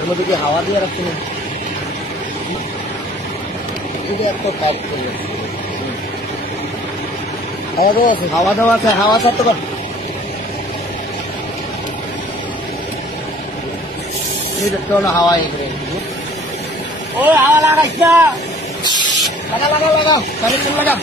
মধ্যে কি হাওয়া দিয়ে রাখছি না কাজ হাওয়া দেওয়া আছে? হাওয়া দেওয়া আছে হাওয়া ছাড়তে পার। দেখতে হলো হাওয়া এখানে। ওই হাওয়া লাগাইছ না লাগা লাগা লাগা কারেন্ট লাগা